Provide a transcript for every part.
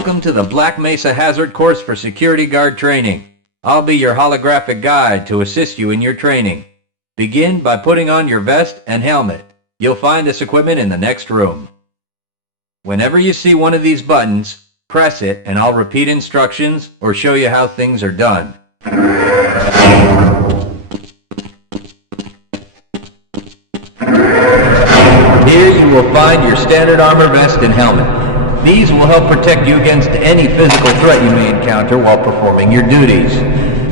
Welcome to the Black Mesa Hazard course for security guard training. I'll be your holographic guide to assist you in your training. Begin by putting on your vest and helmet. You'll find this equipment in the next room. Whenever you see one of these buttons, press it and I'll repeat instructions or show you how things are done. Here you will find your standard armor vest and helmet. These will help protect you against any physical threat you may encounter while performing your duties.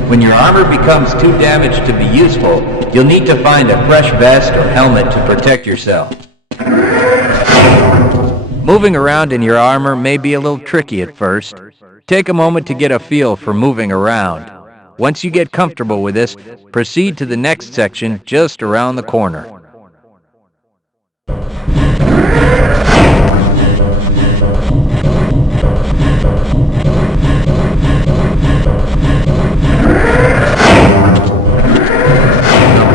When your armor becomes too damaged to be useful, you'll need to find a fresh vest or helmet to protect yourself. Moving around in your armor may be a little tricky at first. Take a moment to get a feel for moving around. Once you get comfortable with this, proceed to the next section just around the corner.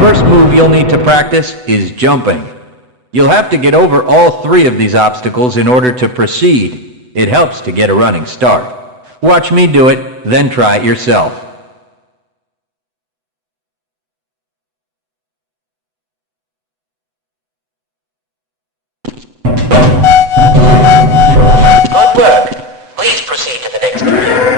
The first move you'll need to practice is jumping. You'll have to get over all three of these obstacles in order to proceed. It helps to get a running start. Watch me do it, then try it yourself. Good work. Please proceed to the next area.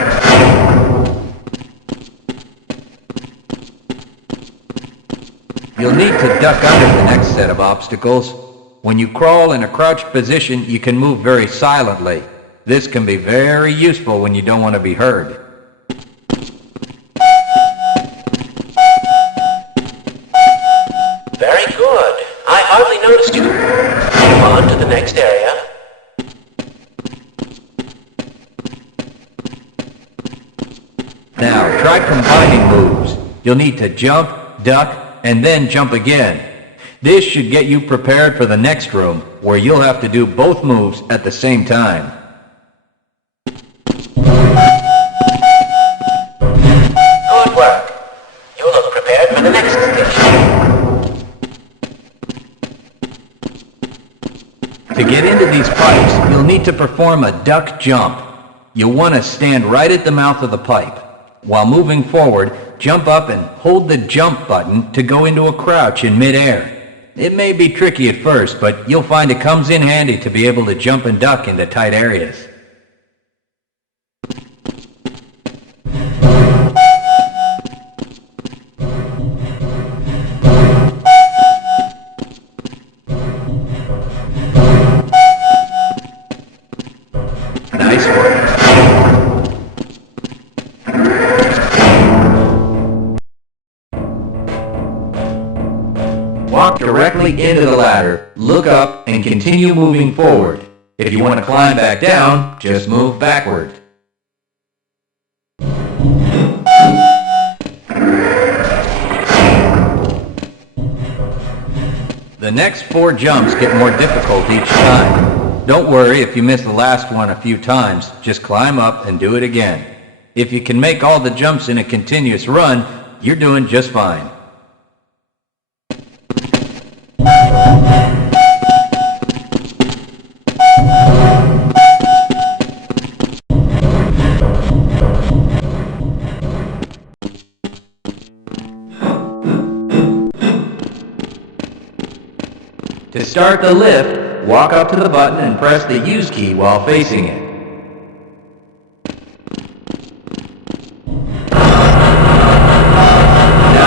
You'll need to duck under the next set of obstacles. When you crawl in a crouched position, you can move very silently. This can be very useful when you don't want to be heard. Very good. I hardly noticed you. Move on to the next area. Now, try combining moves. You'll need to jump, duck, and then jump again. This should get you prepared for the next room, where you'll have to do both moves at the same time. Good work. You look prepared for the next station. To get into these pipes, you'll need to perform a duck jump. You'll want to stand right at the mouth of the pipe. While moving forward, jump up and hold the jump button to go into a crouch in midair. It may be tricky at first, but you'll find it comes in handy to be able to jump and duck into tight areas. Nice work. Walk directly into the ladder, look up, and continue moving forward. If you want to climb back down, just move backward. The next 4 jumps get more difficult each time. Don't worry if you miss the last one a few times, just climb up and do it again. If you can make all the jumps in a continuous run, you're doing just fine. To start the lift, walk up to the button and press the use key while facing it. Now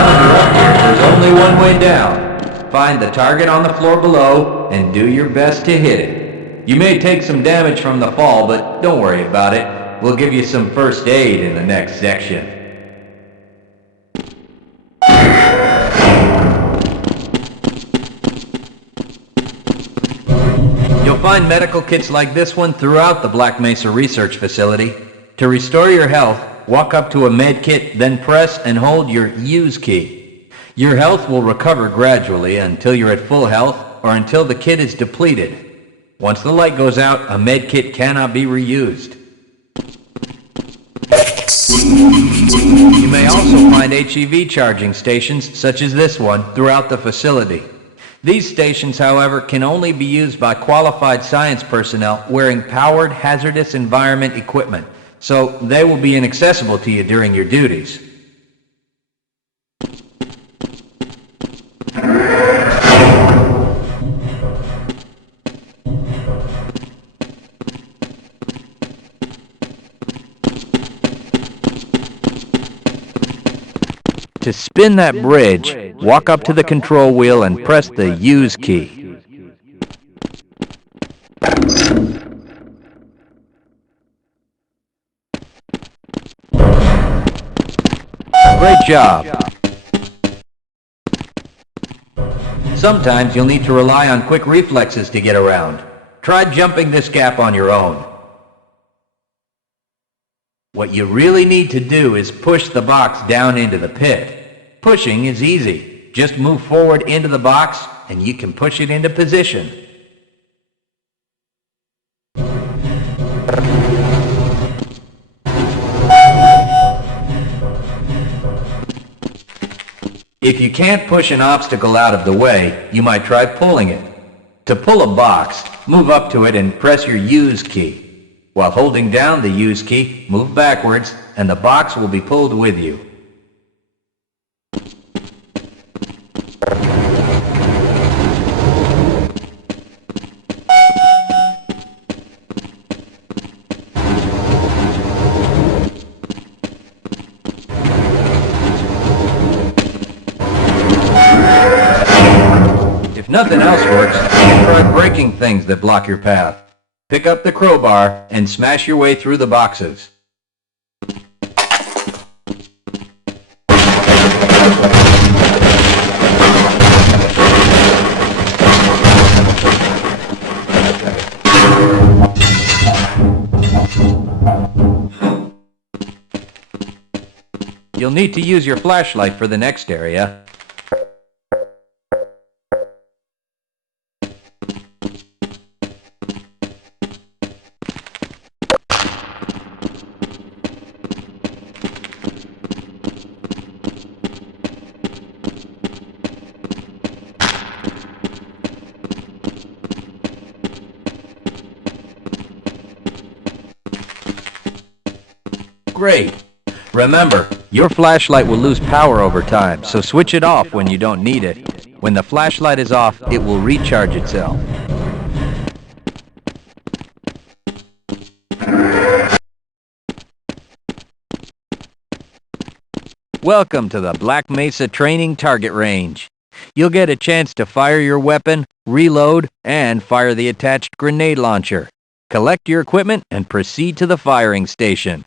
that you're up here, there's only one way down. Find the target on the floor below and do your best to hit it. You may take some damage from the fall, but don't worry about it. We'll give you some first aid in the next section. You'll find medical kits like this one throughout the Black Mesa Research Facility. To restore your health, walk up to a med kit, then press and hold your use key. Your health will recover gradually until you're at full health or until the kit is depleted. Once the light goes out, a med kit cannot be reused. You may also find HEV charging stations such as this one throughout the facility. These stations, however, can only be used by qualified science personnel wearing powered hazardous environment equipment, so they will be inaccessible to you during your duties. To spin that bridge, walk up to the control wheel and press the Use key. Great job. Sometimes you'll need to rely on quick reflexes to get around. Try jumping this gap on your own. What you really need to do is push the box down into the pit. Pushing is easy. Just move forward into the box and you can push it into position. If you can't push an obstacle out of the way, you might try pulling it. To pull a box, move up to it and press your Use key. While holding down the Use key, move backwards and the box will be pulled with you. If nothing else works, you can try breaking things that block your path. Pick up the crowbar and smash your way through the boxes. You'll need to use your flashlight for the next area. Great. Remember, your flashlight will lose power over time, so switch it off when you don't need it. When the flashlight is off, it will recharge itself. Welcome to the Black Mesa Training Target Range. You'll get a chance to fire your weapon, reload, and fire the attached grenade launcher. Collect your equipment and proceed to the firing station.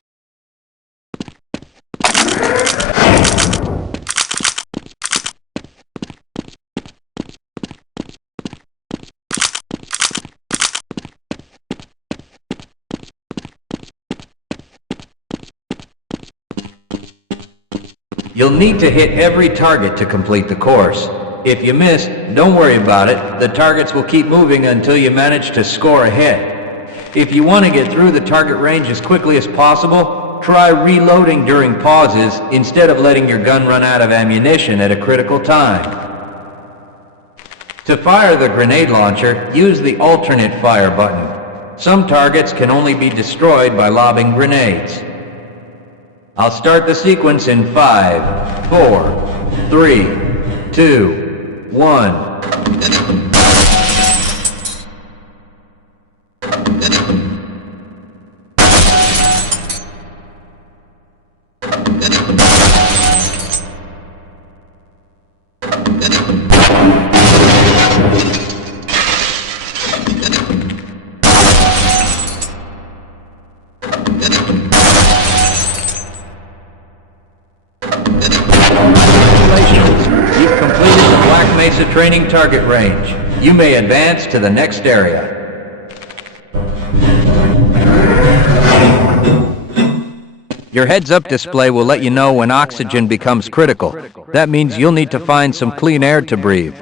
You'll need to hit every target to complete the course. If you miss, don't worry about it. The targets will keep moving until you manage to score a hit. If you want to get through the target range as quickly as possible, try reloading during pauses instead of letting your gun run out of ammunition at a critical time. To fire the grenade launcher, use the alternate fire button. Some targets can only be destroyed by lobbing grenades. I'll start the sequence in 5, 4, 3, 2, 1. You've completed the Black Mesa Training Target Range. You may advance to the next area. Your heads-up display will let you know when oxygen becomes critical. That means you'll need to find some clean air to breathe.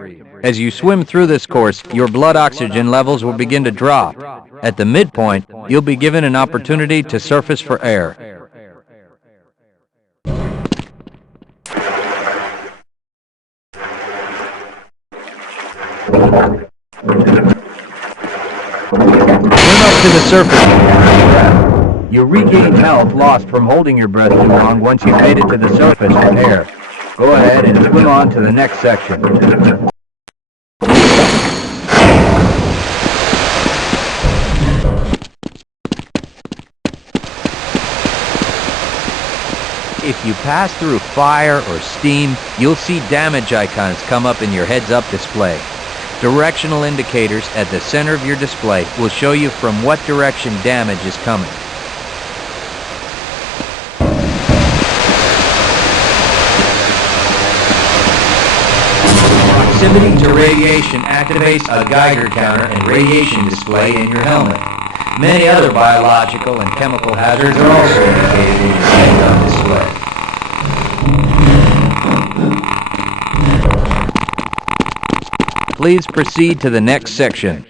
As you swim through this course, your blood oxygen levels will begin to drop. At the midpoint, you'll be given an opportunity to surface for air. Swim up to the surface. You regain health lost from holding your breath too long once you've made it to the surface with air. Go ahead and swim on to the next section. If you pass through fire or steam, you'll see damage icons come up in your heads-up display. Directional indicators at the center of your display will show you from what direction damage is coming. Proximity to radiation activates a Geiger counter and radiation display in your helmet. Many other biological and chemical hazards are also indicated in your heads-up display. Please proceed to the next section.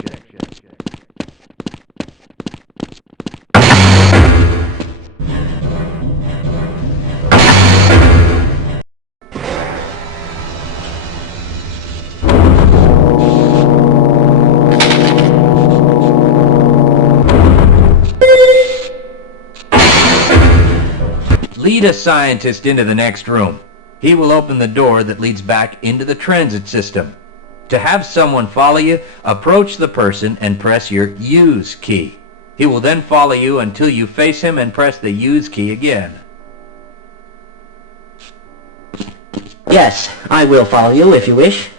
Lead a scientist into the next room. He will open the door that leads back into the transit system. To have someone follow you, approach the person and press your Use key. He will then follow you until you face him and press the Use key again. Yes, I will follow you if you wish.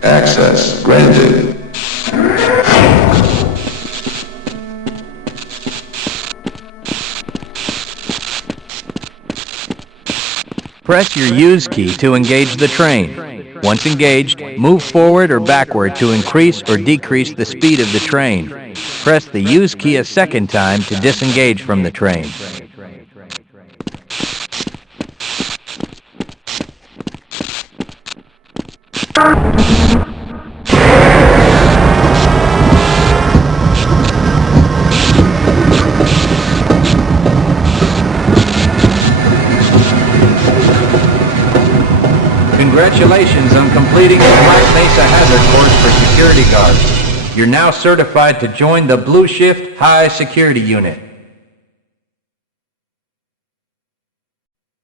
Access granted. Press your Use key to engage the train. Once engaged, move forward or backward to increase or decrease the speed of the train. Press the Use key a second time to disengage from the train. Congratulations on completing the Black Mesa Hazard course for security guards. You're now certified to join the Blue Shift High Security Unit.